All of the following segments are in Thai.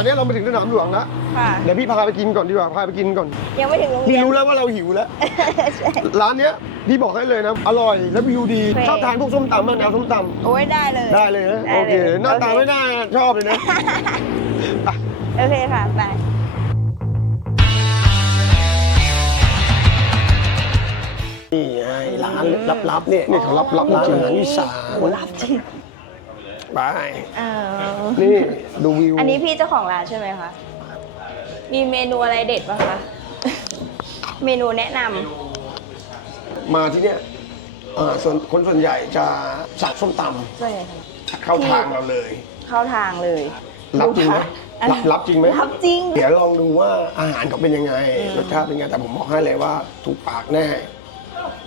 อันนี้เรามาถึงสนามหลวงแล้วค่ะ เดี๋ยวพี่พาไปกินก่อนดีกว่าพาไปกินก่อนยังไม่ถึงโรงพี่เรียน รู้แล้วว่าเราหิวแล้วใช่ร้านเนี้ยพี่บอกให้เลยนะ อร่อยและวิวดีโอเค ชอบทานพวกส้มตำมากแนวส้มตโอ้ยได้เลยำได้เลยนะได้โอเคลยหน้าตาโอเคไม่น่าชอบเลยนะไปโอเคค่ะไป นี่ไงร้านลับๆเนี่ยนี่เขารับรับร้านอาหารอีสาน โอ้รับจริง ไปเออนี่ดูวิวอันนี้พี่เจ้าของร้านใช่ไหมคะ มีเมนูอะไรเด็ดป่ะคะ เมนูแนะนำมาที่เนี่ยเอ่อส่วนคนส่วนใหญ่จะสั่งส้มตส่วนใหญ่ทำ เข้าทางเราเลยำเข้าทางเลยรับจริงไหมอะไรรับรับจริงไหมรับจริง เดี๋ยวลองดูว่าอาหารเขาเป็นยังไงรสชาติเป็นยังไงแต่ผมบอกให้เลยว่าถูกปากแน่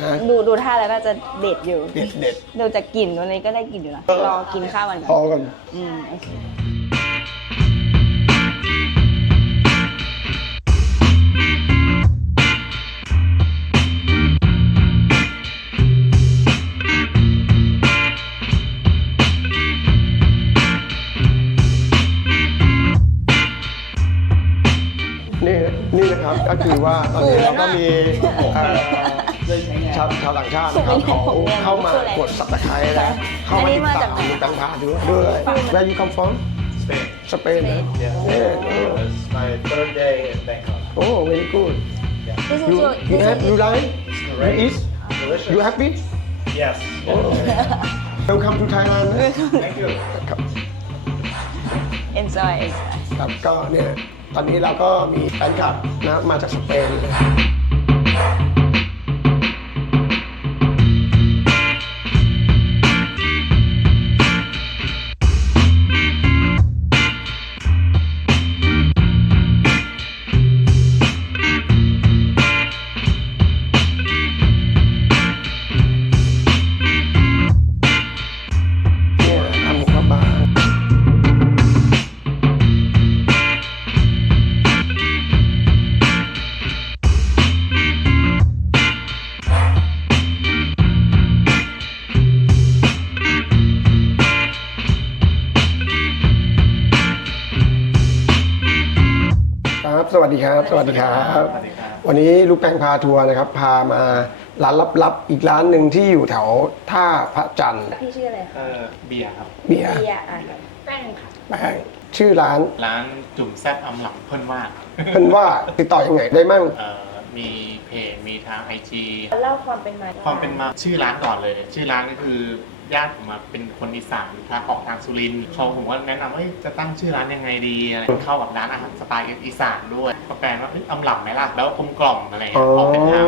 นะดูดูท่าแล้วน่าจะเด็ดอยู่ เด็ดเด็ดดูจากกลิ่นตัวนี้ก็ได้กลิ่นอยู่นะเออรอกินข้าวมันพก่ออนกันอืมโอเคนี่นี่นะครับก็คือว่าตอนนี้เราก็มีเอ่อ ชาวชาวต่างชาตินะครับเขาเข้ามากดสับตะไคร้นะเข้ามาติดตามมีตังพาด้วยด้วย Where you come from Spain. สเปน Yeah. Yeah. It's my third day in Bangkok. Oh very good This is you your you this have is you like you great. eat Delicious. you happy Yes. Oh. Welcome to Thailand นะ Thank you. ครับ enjoy enjoy ครับก็เนี่ยตอนนี้เราก็มีแฟนคลับนะมาจากสเปน วัสดีครับสวัสดีครับ สวัสดีครับ วันนี้ลูกแป้งพาทัวร์นะครับ พามาร้านลับๆอีกร้านหนึ่งที่อยู่แถวท่าพระจันทร์พี่ชื่ออะไรคะเอ่อเบียร์ครับ เบียร์เบียร์อะแป้งค่ะแป้งชื่อร้านร้านจุ่มแซ่บอำหลังเพิ่นว่าเพิ่นว่าติดต่อยังไงได้มั่งเอ่อมีเพจมีทางไอจีเล่าความเป็นมาความเป็นมาชื่อร้านก่อนเลย ชื่อร้านก็คือ ญาติผมอะเป็นคนอีสานทางออกทางสุรินทร์เขาผมก็แนะนำว่าเอ้ยจะตั้งชื่อร้านยังไงดีอะไรเข้ากับร้านอาหารสไตล์อีสานด้วยก็แปลว่าเอ้ยอำหลังไหมล่ะแล้วกลมกล่อมอะไรอย่างเงี้ยออกเป็นทาง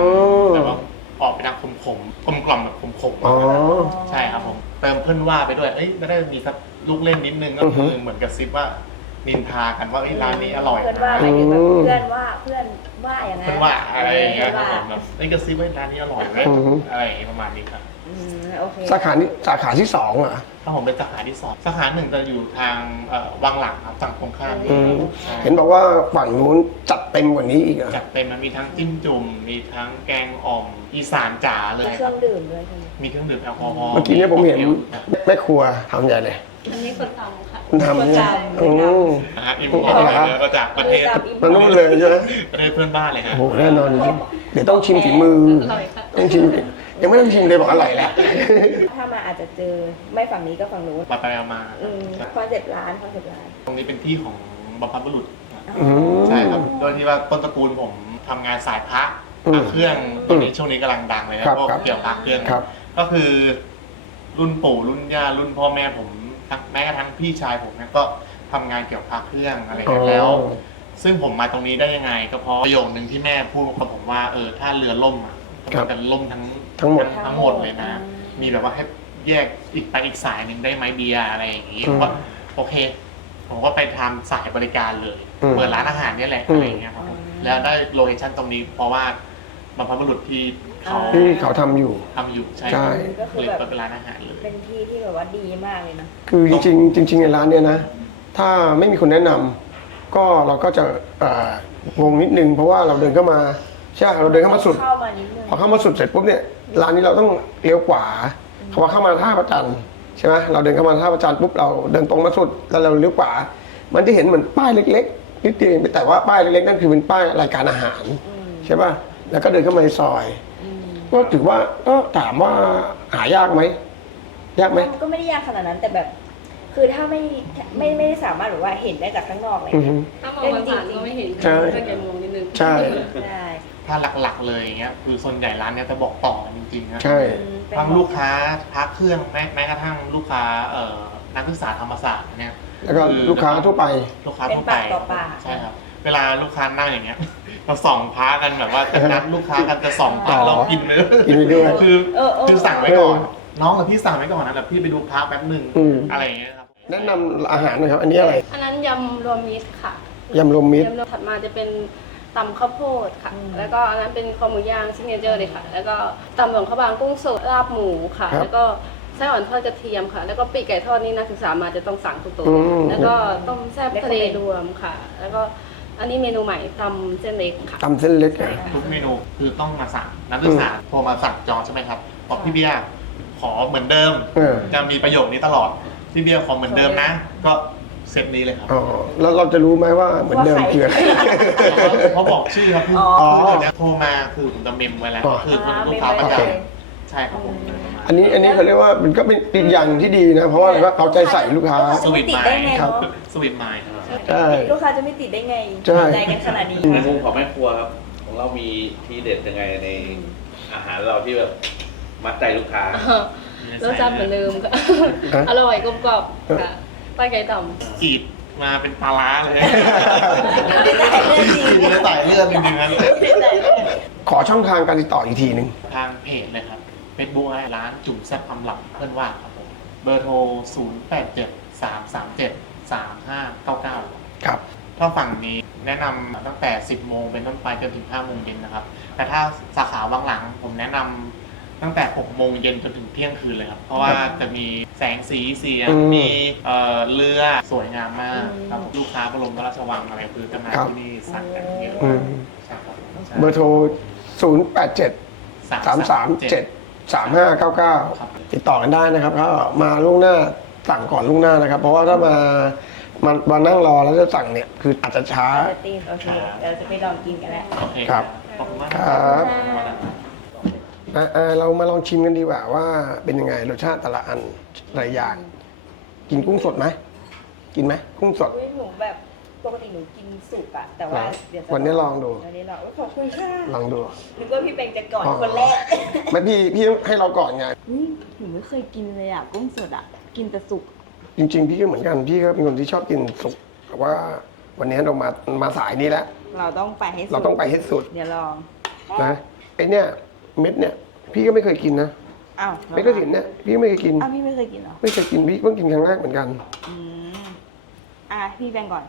แต่ว่าออกเป็นทางขมขมๆกลมกล่อมแบบขมขมๆ อ๋อ ใช่ครับผมเติมเพื่อนว่าไปด้วย เอ้ยก็ได้มีสักลูกเล่นนิดนึงก็อือฮึ คือเหมือนกับซิปว่านินทากันว่าเอ้ยร้านนี้อร่อยเพื่อนนะว่าหมายถึงแบบเพื่อนว่าเพื่อนว่าอย่างนั้นเพื่อนว่าอะไรอย่างเงี้ยครับว่าผมแบบเอ้ยกระซิบว่าร้านนี้อร่อยเว้ยอือฮึ อะไรอย่างเงี้ยประมาณนี้ครับ อืมโอเคสาขานี้สาขาที่สองเหรอถ้าผมเป็นสาขาที่สองสาขาหนึ่งจะอยู่ทางเอ่อวังหลังครับฝั่งตรงข้ามอืม ใช่เห็นบอกว่าฝั่งนู้นจัดเต็มกว่านี้อีกเหรอจัดเต็มมันมีทั้งจิ้มจุ่มมีทั้งแกงอ่อมอีสานจ๋าเลมียเครื่องดื่มด้วยใช่ไหมมีเครื่องดื่มแอลกอฮอล์เมื่อกี้เนี่ยผมเห็นแม่ครัวทำใหญ่เลยอันนี้คนทำค่ะ คุณทำเนี่ยอืม นะฮะอิมพอร์ตมาเลยก็จากประเทศมันนู่นเลยใช่ไหมประเทศเพื่อนบ้านเลยฮะโอ้โหแน่นอนจริงเดี๋ยวต้องชิมฝีมือ อร่อยค่ะ ต้องชิม ยังไม่ต้องชิมเลยบอกอร่อยแล้ว ถ้ามาอาจจะเจอไม่ฝั่งนี้ก็ฝั่งนู้นไปไปๆมาอืมคอนเซ็ปต์ร้านคอนเซ็ปต์ร้านตรงนี้เป็นที่ของบรรพบุรุษอืม ใช่ครับโดยที่ว่าต้นตระกูลผมทำงานสายพระอืมพระเครื่องตรงนี้ช่วงนี้กำลังดังเลยนะครับ พวกครับเกี่ยวกับพระเครื่อง ครับ ก็คือรุ่นปู่รุ่นย่ารุ่นพ่อแม่ผมทั้งแม้กระทั่งพี่ชายผมเนี่ยก็ทำงานเกี่ยวกับพระเครื่องอะไรอย่างเงี้ยแล้ว ซึ่งผมมาตรงนี้ได้ยังไง ก็เพราะประโยคนึงที่แม่พูดกับผมว่าเออถ้าเรือล่มอะครับ มันจะล่มทั้ง ทั้งหมด ทั้งหมดเลยนะ มีแบบว่าให้แยกอีกไปอีกสายหนึ่งได้ไหมเบียร์อะไรอย่างงี้อืมผมก็โอเค ผมก็ไปทำสายบริการเลย อืมเปิดร้านอาหารเนี่ยแหละอืม อะไรอย่างเงี้ยครับผมแล้วได้โลเคชั่นตรงนี้ เพราะว่าบรรพบุรุษที่เขาที่เขาทำอยู่ ทำอยู่ใช่ใช่ ก็คือเลยแบบเปิดเป็นร้านอาหารเลย เป็นที่ที่แบบว่าดีมากเลยนะ คือจริงๆจริงๆในร้านเนี่ยนะ ถ้าไม่มีคนแนะนำก็เราก็จะเอ่องงนิดนึง เพราะว่าเราเดินเข้ามาใช่เราเดินเข้ามาสุด เข้ามานิดนึงพอเข้ามาสุดเสร็จปุ๊บเนี่ยร้านนี้เราต้องเลี้ยวขวาพอเข้ามาท่าประจันทร์ใช่ไหมเราเดินเข้ามาท่าประจันทร์ปุ๊บเราเดินตรงมาสุดแล้วเราเลี้ยวขวา มันจะเห็นเหมือนป้ายเล็กๆนิดเดียวเองแต่ว่าป้ายเล็กๆนั่นคือเป็นป้ายรายการอาหารใช่ป่ะแล้วก็เดินเข้ามาในซอยก็ถือว่าก็ถามว่าหายากไหมยากไหมมันก็ไม่ได้ยากขนาดนั้นแต่แบบ คือถ้าไม่ไม่ไม่ได้สามารถแบบว่าเห็นได้จากข้างนอกอะไรอือเงี้ฮึยถ้ามองผ่านๆก็ไม่เห็นใช่ถ้าแกมองนิดนึงใช่ใช่ ถ้าหลักๆ เลยอย่างเงี้ยคือส่วนใหญ่ร้านเนี้ยจะบอกต่อกันจริงๆนะใช่ เป็นทั้งลูกค้าพักเครื่องแม้แม้กระทั่งลูกค้าเอ่อนักศึกษาธรรมศาสตร์เนี่ยแล้วก็ลูกค้าทั่วไป ลูกค้าเป็นทั่วไปปากต่อปาก ใช่ครับ เวลาลูกค้านั่งอย่างเงี้ยเราส่องพากันแบบว่าจะนัดลูกค้ากันจะส่องพาอ๋อ เรากินเลยกินไปด้วย คือเออเออคือสั่งไว้ก่อน น้องกับพี่สั่งไว้ก่อนนะแต่พี่ไปดูพาแป๊บหนึ่งอืม อะไรอย่างเงี้ยครับ แนะนำอาหารหน่อยครับ อันนี้อะไรอันนั้นยำรวมมิตรค่ะยำรวมมิตร ยำรวมถัดมาจะเป็น ตำข้าวโพดค่ะแล้วก็อันนั้นเป็นคอหมูย่างซิกเนเจอร์เลยค่ะ แล้วก็ตำหลวงข้าวบางกุ้งสดลาบหมูค่ะ ครับแล้วก็ไส้อ่อนทอดกระเทียมค่ะ แล้วก็ปีกไก่ทอดนี่นักศึกษามาจะต้องสั่งทุกตัวอืม แล้วก็ต้มแซ่บทะเลรวมค่ะ แล้วก็อันนี้เมนูใหม่ตำเส้นเล็กค่ะ ตำเส้นเล็กอะทุกเมนูคือต้องมาสั่งนักศึกษาโทรมาสั่งจองใช่ไหมครับบอกพี่เบียร์ขอเหมือนเดิม เออ จะมีประโยคนี้ตลอดพี่เบียร์ขอเหมือนเดิมนะ ก็ เซตนี้เลยครับอ๋อแล้วเราจะรู้ไหมว่าเหมือนเดิมคืออะไรเขาบอกชื่อครับคืออ๋อคือเดี๋ยวนี้โทรมาคือผมจะเมมไว้แล้วอ๋อคือคนลูกค้าประจำใช่ครับผมอันนี้อันนี้เขาเรียกว่ามันก็เป็นอีกอย่างที่ดีนะ เพราะว่าอะไรว่าเอาใจใส่ลูกค้า สวิตติดไมได้ล์ไงครับเนาะสวิตไมล์ใช่ลูกค้าจะไม่ติดได้ไงใช่ ใจกันขนาดนี้ ในมุมของแม่ครัวครับของเรามีทีเด็ดยังไงในอาหารเราที่แบบมัดใจลูกค้า รสชาติเหมือนเดิมค่ะฮะอร่อยกลมกล่อมค่ะ ไส้ไก่ต่ำกรีดมาเป็นปลาร้าเลยไม่ได้ใส่เลือดจริงไม่ได้ใส่เลือดจริงๆนะขอช่องทางการติดต่ออีกทีหนึ่งทางเพจเลยครับเฟซบุ๊กร้านจุ่มแซ่บอำลับเพื่อนว่าครับผมเบอร์โทร 0 8 7 3 3 7 3 5 9 9 ครับ ถ้าฝั่งนี้แนะนำตั้งแต่ 10 โมงเป็นต้นไปจนถึง 5 โมงเย็นนะครับ แต่ถ้าสาขาวังหลังผมแนะนำ ตั้งแต่6โมงเย็นจนถึงเที่ยงคืนเลยครับ เพราะว่าจะมีแสงสีเสียง อืมมีเอ่อเรือสวยงามมากครับผมลูกค้าบรมราชวังอะไรคือจะมาครับที่นี่สั่งกันเยอะอืมากม ใช่ครับใช่เบอร์โทร 0 8 7 3 3 7 3 5 9 ครับ 9 ติดต่อกันได้นะครับก็มาล่วงหน้าสั่งก่อนล่วงหน้านะครับ เพราะว่าถ้ามามามานั่งรอแล้วจะสั่งเนี่ยคืออาจจะช้าจะตีนโอเค เดี๋ยวจะไปลองกินกันแล้ว โอเคครับ ขอบคุณมากครับขอบคุณมากครับ อะอะเรามาลองชิมกันดีกว่าว่าเป็นยังไงรสชาติแต่ละอันหลายอย่างกินกุ้งสดไหมกินไหมกุ้งสด อุ้ยหนูแบบปกติหนูกินสุกอะแต่ว่าเหรอเดี๋ยวจะวันนี้ลองดู วันนี้ลองอุ๊ยขอบคุณค่ะลองดูนึกว่าพี่เป็นจะก่อนอ๋อ คนแรกไม่พี่พี่ให้เราก่อนไงอุ้ยหนูไม่เคยกินเลยอะกุ้งสดอะกินแต่สุก จริงๆ พี่ก็เหมือนกัน พี่ก็เป็นคนที่ชอบกินสุกแต่ว่าวันนี้เรามามาสายนี้แล้วเราต้องไปให้สุดเราต้องไปให้สุดเดี๋ยวลองนะไอเนี่ยเม็ดเนี่ย พี่ก็ไม่เคยกินนะอ้าวเม็ดกระถินเนี่ยพี่ก็ไม่เคยกิน อ้าวพี่ไม่เคยกินเหรอ ไม่เคยกินพี่เพิ่งกินครั้งแรกเหมือนกันอืมอะพี่แบ่งก่อน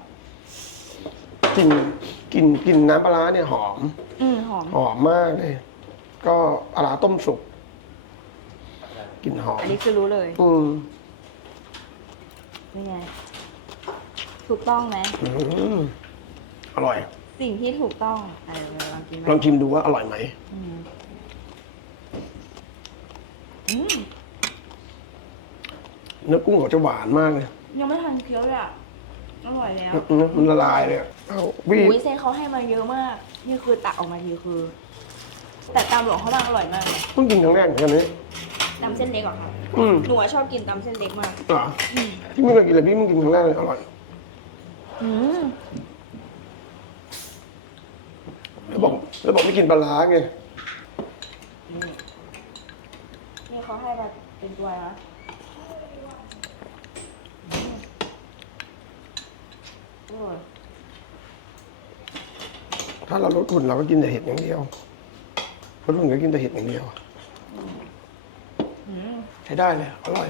กินกินกินน้ำปลาร้าเนี่ยหอม อืมหอม หอมมากเลย ก็ปลาร้าต้มสุกกลิ่นหอมอันนี้คือรู้เลย อืมนี่ไง ถูกต้องไหม อืมอร่อย สิ่งที่ถูกต้องอะเดี๋ยวเราลองกินไหมลองชิมดูว่าอร่อยไหมอืมอืม เนื้อกุ้งเขาจะหวานมากเลยยังไม่ทันเคี้ยวเลยอะ อร่อยแล้วเนื้อมันละลายเลยอะเอาพี่อุ้ยเส้นเขาให้มาเยอะมาก นี่คือตักออกมาทีคือ แต่ตำหลวงเขาบางอร่อยมากเลยเพิ่งกินครั้งแรกเหมือนกันนี่ตำเส้นเล็กเหรอคะอืมหนูอะชอบกินตำเส้นเล็กมากเหรอพี่ไม่เคยกินเลยพี่เพิ่งกินครั้งแรกเลยอร่อยอืมแล้วบอกแล้วบอกไม่กินปลาร้าไง นี่เขา ให้มาเป็นตัวนะอืมอร่อยถ้าเราลดหุ่นเราก็กินแต่เห็ดอย่างเดียวลดหุ่นก็กินแต่เห็ดอย่างเดียว อืมใช้ได้เลยอร่อย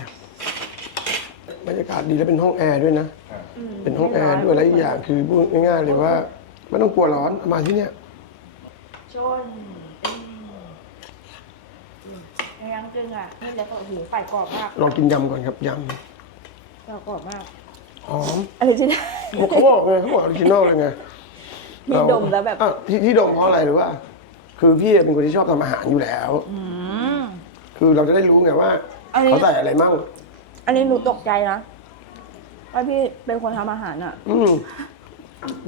บรรยากาศดีแล้วเป็นห้องแอร์ด้วยนะ อืมเป็นห้องแอร์ด้วยและอีกอย่างคือพูดง่ายๆเลยว่าไม่ต้องกลัวร้อนมาที่เนี่ย ชนอืม อืมยังจึงอะ นี่แล้วก็โอ้โหไก่กรอบมากลองกินยำก่อนครับยไก่กรอบมากำหอมอะไรจะได้เขาบอกไงเขาบอกออริจินอลเลยไงมีดมแล้วแบบ อะที่ที่ดมเพราะอะไรหรือว่า คือพี่เป็นคนที่ชอบทำอาหารอยู่แล้ว อืม คือเราจะได้รู้ไงว่าอันนี้ เขาใส่อะไรมั่งอันนี้หนูตกใจนะตว่าพี่เป็นคนทำอาหารอะ อืม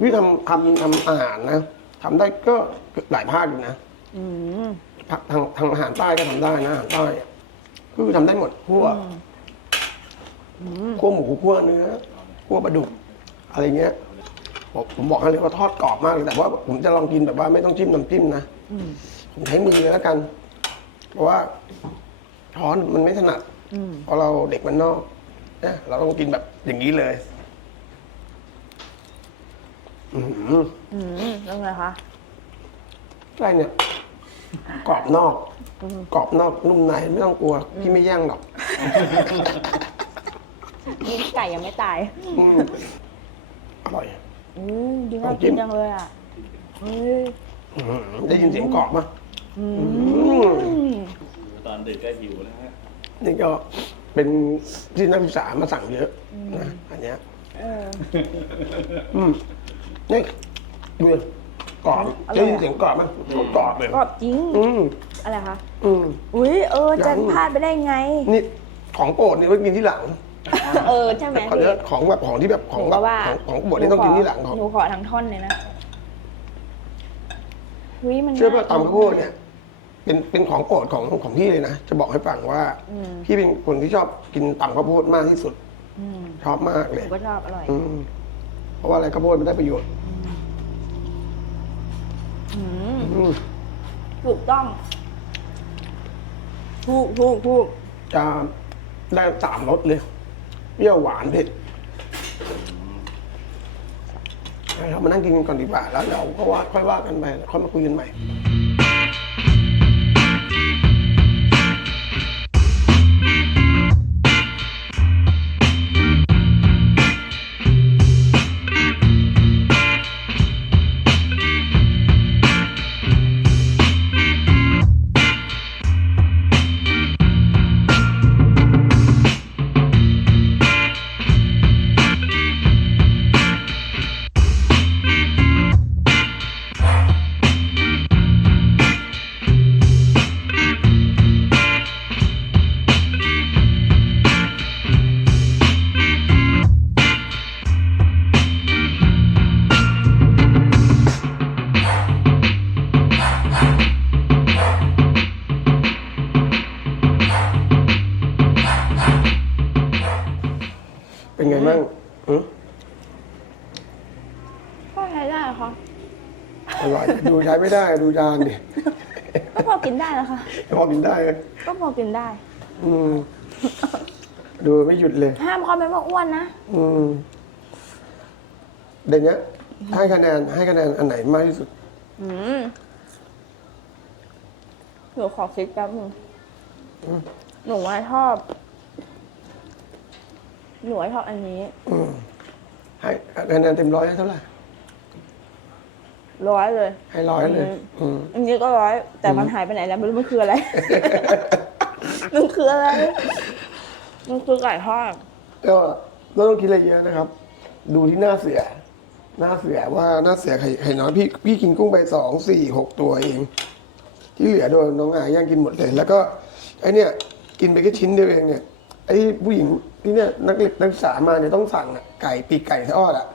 พี่ทำทำทำอาหารนะทำได้ก็หลายภาคอยู่นะ อืมภาค ทางทางอาหารใต้ก็ทำได้นะอาหารใต้อะคือทำได้หมดคั่วคั่วหมูคั่วเนื้อคั่วปลาดุกอะไรเงี้ยผมผมบอกให้เลยว่าทอดกรอบมากเลยแต่ว่าผมจะลองกินแบบว่าไม่ต้องจิ้มน้ำจิ้มนะผมใช้มือเลยแล้วกัน เพราะว่าช้อนมันไม่ถนัดอืมเพราะเราเด็กมันนอกนะเราต้องกินแบบอย่างนี้เลยอืมอืมแล้วไงคะอะไรเนี่ย กรอบนอก กรอบนอกนุ่มในไม่ต้องกลัว พี่ไม่แย่งหรอกนี่ไก่ยังไม่ตาย อืมอร่อย อืมดีลมาอกงจิ้กินมจังเลยอะเฮ้ยอืมได้ยินเสียงกรอบมั้ยอือืมมตอนดึกก็หิวแล้วฮะนี่ก็เป็นที่นักศึกษามาสั่งเยอะนะอันเนี้ย เออ อืมนี่ดูดิ กรอบอร่อยอะ ได้ยินเสียงกรอบมั้ยกรอบเลยกรอบจริง อืมอะไรคะ อืม อุ้ยเออจะยัง พลาดไปได้ไง นี่ของโปรดนี่ไว้กินที่หลังเออใช่ไหมขอพี่เนี้ยของแบบของที่แบบของหนูแบก็บว่าของของโปรดนี่ต้องกินที่หลังของหนูขอทั้งท่อนเลยนะอุ้ยมันเชื่อป่ะน่ตำข้าวโพดเนี่ย เป็นเป็นของโปรดของของพี่เลยนะจะบอกให้ฟังว่าอืมพี่เป็นคนที่ชอบกินตำข้าวโพดมากที่สุดอืมชอบมากหเลนูยก็ชอบอร่อย อืมเพราะว่าอะไรข้าวโพดมันได้ประโยชน์ อืมอืมถูกต้อง ถูกถูกถูกจะได้สามรสเลยเปรี้ยวหวานเผ็ดเรามานั่งกินกันก่อนดีกว่าแล้วเดี๋ยวก็ว่าค่อยว่ากันไปค่อยมาคุยกันใหม่เป็ ไม่ได้ดูจานดิก็พอกินได้นะคะพอกินได้เลยก็พอกินได้ อืม ดูไม่หยุดเลย ห้ามคอมเมนต์ว่าอ้วนนะ อืมเดี๋ยวนี้ให้คะแนนให้คะแนนอันไหนมากที่สุด อืมหนูขอคิดแป๊บนึงอืมหนูว่าชอบ หนูว่าชอบอันนี้ อืมให้คะแนนเต็มร้อยให้เท่าไหร่ ร้อยเลย ให้ร้อยเลย อืม อันนี้ก็ร้อย แต่มันหายไปไหนแล้วไม่รู้มันคืออะไร มันคืออะไร มันคือไก่ทอด ก็ไม่ต้องคิดอะไรเยอะนะครับ ดูที่หน้าเสือ หน้าเสือว่าหน้าเสือไข่ไข่น้อยพี่พี่กินกุ้งไปสองสี่หกตัวเอง ที่เหลือโดนน้องอายย่างกินหมดเลย แล้วก็ไอเนี่ยกินไปแค่ชิ้นเดียวเองเนี่ยไอผู้หญิงที่เนี่ยนักเรียนนักศึกษามาเนี่ยต้องสั่งอะไก่ปีกไก่ทอดอะ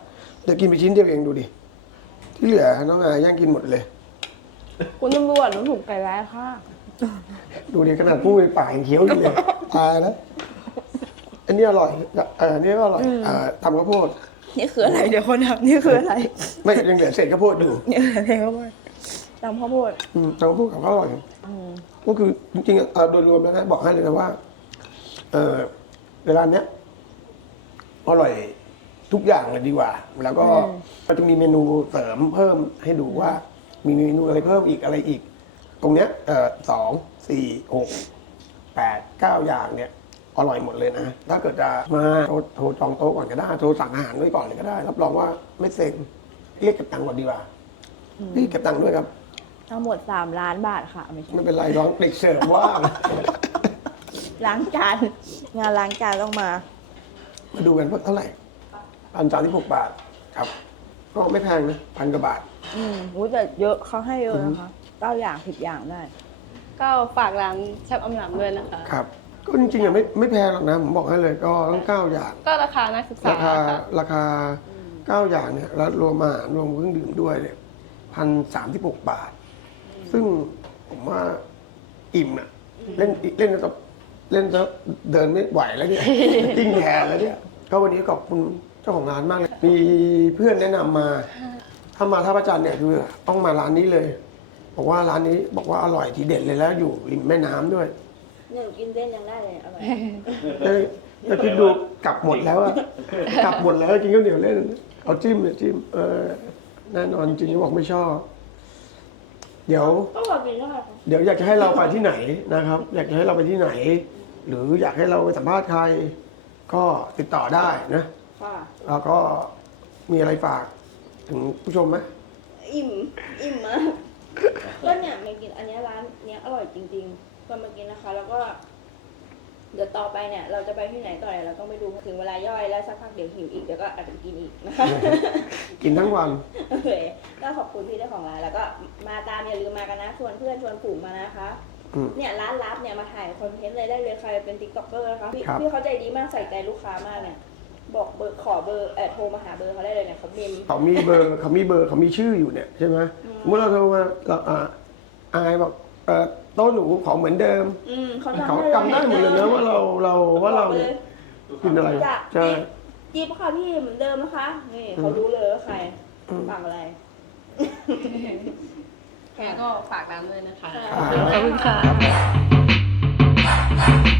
เดี๋ยวกินไปชิ้นเดียวเองดูดิ ที่เหลือน้องอายย่างกินหมดเลย คุณตำรวจหนูถูกไก่ร้ายค่ะ ดูดิขนาดพูดในปากยังเคี้ยวอยู่เลย ตายแล้ว อันนี้อร่อยเอออันนี้ก็อร่อยเอ่อทำข้าวโพด นี่คืออะไรเดี๋ยวคนถามนี่คืออะไรไม่ยังเหลือเศษข้าวโพดอยู่นี่คืออะไรข้าวโพดตำข้าวโพดอืมทำข้าวโพดกับข้าวอร่อยอืมก็คือจริงๆอะเอ่อโดยรวมแล้วนะบอกให้เลยนะว่า เออเวลาเนี้ยอร่อย ทุกอย่างเลยดีกว่า แล้วก็ก็จะมีเมนูเสริมเพิ่มให้ดูว่า มีเมนูอะไรเพิ่มอีกอะไรอีก ตรงเนี้ยเออสองสี่หกแปดเก้าอย่างเนี่ยอร่อยหมดเลยนะ ถ้าเกิดจะมาโทรโทรจองโต๊ะก่อนก็ได้ โทรสั่งอาหารไว้ก่อนเลยก็ได้ รับรองว่าไม่เซ็งเรียกเก็บตังค์ก่อนดีกว่าพี่เก็บตังค์ด้วยครับ ทั้งหมดสามล้านบาทค่ะไม่ใช่ไม่เป็นไรร้องเด็กเสิร์ฟว่าง ล้างจานงานล้างจานต้องมา มาดูกันว่าเท่าไหร่ พันสามสิบหกบาทครับ ก็ไม่แพงนะพันกว่าบาท อืมอู้แต่เยอะเขาให้เยอะนะคะเก้าอย่างสิบอย่างได้ ก็ฝากร้านแชมป์อำหลำด้วยนะคะ ครับ ก็จริงๆอะไม่ไม่แพงหรอกนะผมบอกให้เลยก็ต้องเก้าอย่าง ก็ราคานักศึกษาราคาค่ะราคาเก้าอย่างเนี่ยแล้วรวมอาหารรวมเครื่องดื่มด้วยเนี่ยพันสามสิบหกบาท ซึ่งผมว่าอิ่มอะเล่นเล่นแล้วเล่นแล้วเดินไม่ไหวแล้วเนี่ยติ้งแทนแล้วเนี่ยก็วันนี้ขอบคุณ เจ้าของร้านมากเลยมีเพื่อนแนะนำมา ถ้ามาท่าพระจันทร์เนี่ยคือต้องมาร้านนี้เลย บอกว่าร้านนี้บอกว่าอร่อยทีเด็ดเลยแล้วอยู่ริมแม่น้ำด้วยหนึ่งกินเส้นยังได้เลยอร่อยเอ้ยจะคิดดูกลับหมดแล้วอะกลับหมดแล้วกินข้าวเหนียวเล่นเอาจิ้มเนี่ยจิ้มเออแน่นอนจริงๆบอกไม่ชอบ เดี๋ยว ก็บอกกินได้ค่ะเดี๋ยวอยากจะให้เราไปที่ไหนนะครับ อยากจะให้เราไปที่ไหน หรืออยากให้เราไปสัมภาษณ์ใคร ก็ติดต่อได้นะ ค่ะแล้วก็มีอะไรฝากถึงผู้ชมไหมอิ่มอิ่มมากก็เนี่ยมากินอันเนี้ยร้านเนี้ยอร่อยจริงๆก็มากินนะคะ แล้วก็ เดี๋ยวต่อไปเนี่ย เราจะไปที่ไหนต่อเนี่ยเราต้องไปดูถึงเวลาย่อยแล้วสักพักเดี๋ยวหิวอีกเดี๋ยวก็อาจจะกินอีกนะคะกินทั้งวันโอเคก็ขอบคุณพี่เจ้าของร้านแล้วก็มาตามอย่าลืมมากันนะชวนเพื่อนชวนฝูงมานะคะอืม เนี่ยร้านลับเนี่ยมาถ่ายคอนเทนต์เลยได้เลยใครเป็นติ๊กต็อกเกอร์นะคะพี่ครับ พี่เขาใจดีมากใส่ใจลูกค้ามากเนี่ย บอกเบอร์ขอเบอร์เออโทรมาหาเบอร์เขาได้เลยเนี่ยเขาเมม เขามีเบอร์เขามีเบอร์เขามีชื่ออยู่เนี่ยใช่ไหมเมื่อเราโทรมาเราอ่าอายบอกเออโต้นหนูขอเหมือนเดิมอืมเขาจำเขาได้จำได้หมดเลยนะว่าเราเราว่าเราเนี่ยกินอะไรจากใช่ จีบค่ะพี่เหมือนเดิมนะคะ นี่เขารู้เลยว่าใครอืมฝากอะไรแกก็ฝากร้านด้วยนะคะอ่าขอบคุณค่ะ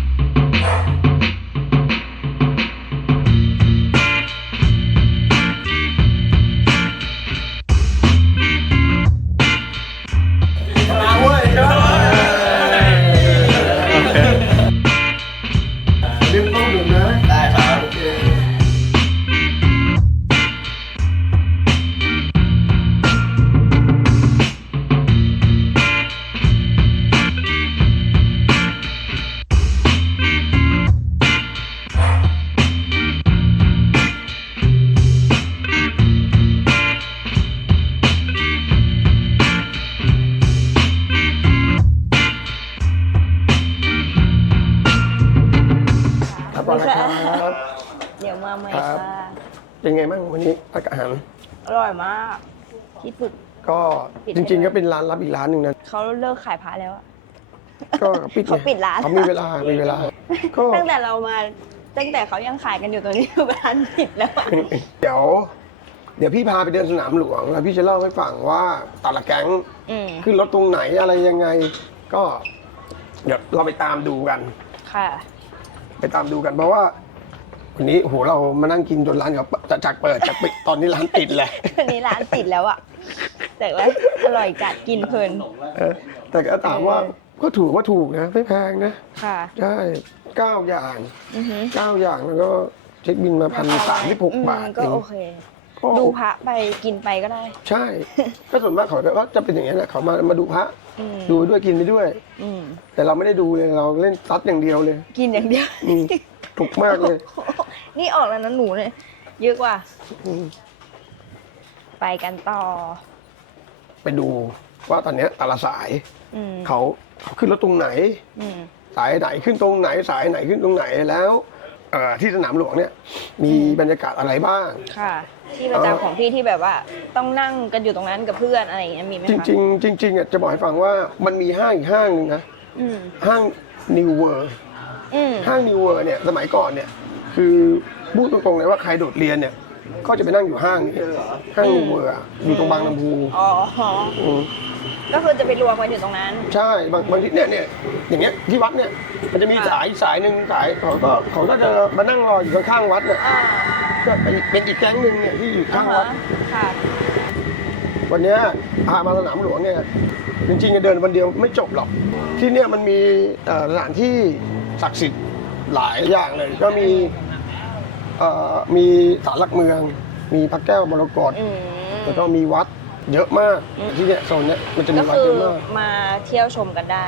ที่สุดก็ปิดจริงๆก็เป็นร้านรับอีกร้านหนึ่งนะ เขาเลิกขายพระแล้วอะ ก็ปิดไงเขาปิดร้าน เขามีเวลา มีเวลา ก็ตั้งแต่เรามาตั้งแต่เขายังขายกันอยู่ตรงนี้ ร้านปิดแล้วอะเดี๋ยว เดี๋ยวพี่พาไปเดินสนามหลวง แล้วพี่จะเล่าให้ฟังว่าแต่ละแก๊งอืมขึ้นรถตรงไหนอะไรยังไง ก็ เดี๋ยวเราไปตามดูกัน ค่ะ ไปตามดูกันเพราะว่า วันนี้โอ้โหเรามานั่งกินจนร้านเขาจะจากเปิดจากปิดตอนนี้ร้านปิดเลยวันนี้ร้านปิดแล้วอะ แต่ว่าอร่อยจัดกินเพลินเออแต่ก็ถามว่าก็ถูกว่าถูกนะ ไม่แพงนะค่ะใช่เก้าอย่างอือหือเก้าอย่างแล้วก็เช็คบินมาพันสามสิบหกอืมบาทก็เองโอเค ก็ดูพระไปกินไปก็ได้ ใช่ก็ส่วนมากเขาก็จะเป็นอย่างนี้ยแหละเขามามาดูพระอืมดูไปด้วยกินไปด้วย อืมแต่เราไม่ได้ดูเลยเราเล่นซัดอย่างเดียวเลยกินอย่างเดียว อืมถูกมากเลย นี่ออกแล้วนะหนูเนี่ยเยอะกว่า อืม ไปกันต่อ ไปดูว่าตอนเนี้ยแต่ละสายอืมเขาเขาขึ้นรถตรงไหน อืม สายไหนขึ้นตรงไหนสายไหนขึ้นตรงไหนแล้วเอ่อที่สนามหลวงเนี่ยมีบรรยากาศอะไรบ้าง ค่ะ ที่ประจำของพี่ที่แบบว่า ต้องนั่งกันอยู่ตรงนั้นกับเพื่อนอะไรอย่างเงี้ยมีไหมจคะริง ๆ จริงๆอะจะบอกให้ฟังว่ามันมีห้างอีกห้างหนึงนะอืมห้าง New World อืมห้าง New World เนี่ยสมัยก่อนเนี่ยคือพูดตรงๆเลยว่าใครโดดเรียนเนี่ย ก็จะไปนั่งอยู่ห้างนี้ห้าง New World อะอยู่ตรงบางลำพูอ๋ออืมก็คือจะไปรวมกันอยู่ตรงนั้น ใช่บางบางทีเนี่ยเนี่ยอย่างเงี้ยที่วัดเนี่ยมันจะมีสายสายหนึ่งสายเขาก็เขาก็จะมานั่งรออยู่ข้างๆวัดเนี่ยอ่าก็เป็นเป็นอีกแก๊งหนึ่งเนี่ยที่อยู่ข้างวัดค่ะวันเนี้ยพามาสนามหลวงเนี่ยจริงๆจะเดินวันเดียวไม่จบหรอก ที่เนี่ยมันมีเอ่อสถานที่ศักดิ์สิทธิ์หลายอย่างเลย ก็มี เอ่อมีศาลหลักเมือง มีพระแก้วมรกตอืมแล้วก็มีวัดเยอะมากอืมที่เนี่ยโซนเนี้ยมันจะมีก็วัดคืเยออะมาก มาเที่ยวชมกันได้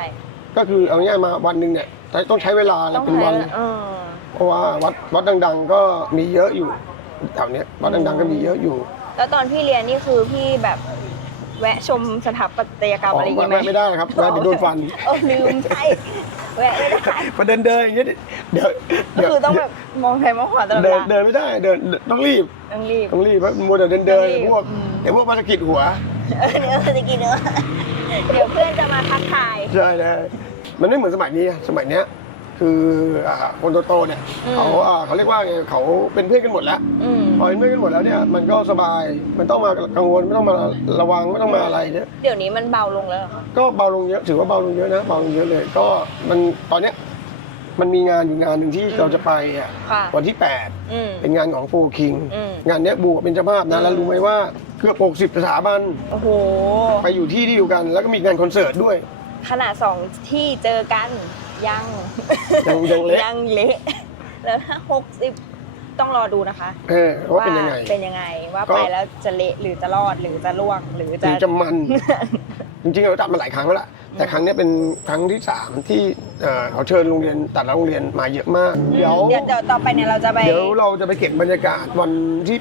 ก็คือเอาง่ายๆมาวันหนึ่งเนี่ยต้องใช้เวลาต้องเป็นใช้วัน เออเพราะว่าวัดวัดดัง ๆ ก็มีเยอะอยู่แถวเนี้ยวัดดังๆก็มีเยอะอยู่แล้วตอนพี่เรียนนี่คือพี่แบบแวะชมสถาปัตยกรรมอ๋ออะไรอย่างไม่งี้ไหมไม่ไม่ได้นะครับแวะเดี๋ยวโดนฟัน เออลืมใช่ แวะไม่ได้พอเดินเดินอย่างเงี้ยเดี๋ยวก็เดี๋ยวคือต้องแบบมองใครมองขวาตลอดเวเดินลาเดินไม่ได้เดินต้องรีบต้องรีบ ต้องรีบเพราะมัวแต่เดินเดินต้องรีบพวกอืม ไอ้พวกมาสะกิดหัวเออเนื้อจะกินเนื้อเดี๋ยวเพื่อนจะมาทักทายใช่ใช่มันไม่เหมือนสมัยนี้อะสมัยเนี้ยคืออ่าคนโตๆเนี่ยอืมเขาอ่าเขาเรียกว่าไงเขาเป็นเพื่อนกันหมดแล้ว อืม พอเป็นเพื่อนกันหมดแล้วเนี่ยมันก็สบายมันต้องมากังวลไม่ต้องมาระวังไม่ต้องมาอะไรเนี่ยเดี๋ยวนี้มันเบาลงแล้วเหรอคะก็เบาลงเยอะถือว่าเบาลงเยอะนะเบาลงเยอะเลย ก็มันตอนเนี้ยมันมีงานอยู่งานหนึ่งที่เราจะไปอะค่ะ วันที่อืม8เป็นงานของโฟคิงอืม งานเนี้ยบูเป็นเจ้าภาพนะแล้วรู้ไหมว่าเกือบ60สถาบันโอ้โห ไปอยู่ที่ที่เดียวกัน แล้วก็มีงานคอนเสิร์ตด้วย ขนาดสองที่เจอกันยังยังยังเละ ยังเละ แล้วถ้าหกสิบ ต้องรอดูนะคะเออว่าเป็นยังไง เป็นยังไงว่าก็ ไปแล้วจะเละหรือจะรอดหรือจะล่วงหรือถึจะงจะมัน จริงๆเราจัดมาหลายครั้งแล้วล่ะแต่ครั้งเนี้ยเป็นครั้งที่สามที่เอ่อเขาเชิญโรงเรียนแต่ละโรงเรียนมาเยอะมากเดี๋ยวเดี๋ยว เดี๋ยวต่อไปเนี่ยเราจะไป เดี๋ยวเราจะไปเก็บบรรยากาศวันที่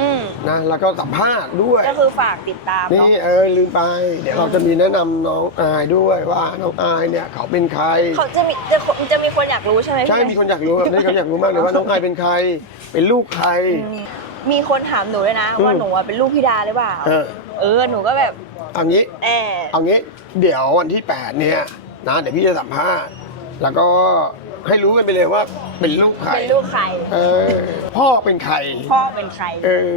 อืม8นะแล้วก็สัมภาษณ์ด้วย ก็คือฝากติดตามนี่เนาะเออลืมไป เดี๋ยวเราจะมีแนะนำน้องอายด้วยว่าน้องอายเนี่ยเขาเป็นใคร เขาจะมีจะจะมีคนอยากรู้ใช่ไหมใช่พี่มีคนอยากรู้ครับนี่เขาอยากรู้มากเลยว่าน้องอายเป็นใคร เป็นลูกใครอืมมีคนถามหนูเลยนะ อืม ว่าหนูอะเป็นลูกพี่ดาหรือเปล่า เออเออหนูก็แบบเอางี้ แอบเอางี้ เดี๋ยววันที่ 8 เนี่ยนะเดี๋ยวพี่จะสัมภาษณ์ แล้วก็ ให้รู้กันไปเลยว่าเป็นลูกใครเป็นลูกใคร เออพ่อเป็นใคร พ่อเป็นใคร เออ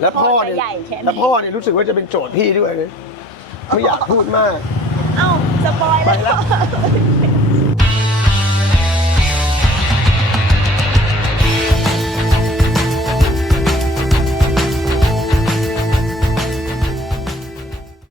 แล้วพ่อเนี่ยพ่อจะใหญ่แค่ไหน แล้วพ่อเนี่ยรู้สึกว่าจะเป็นโจทย์พี่ด้วยนะไม่อยากพูดมาก เอ้าสปอยแล้วไปแล้ว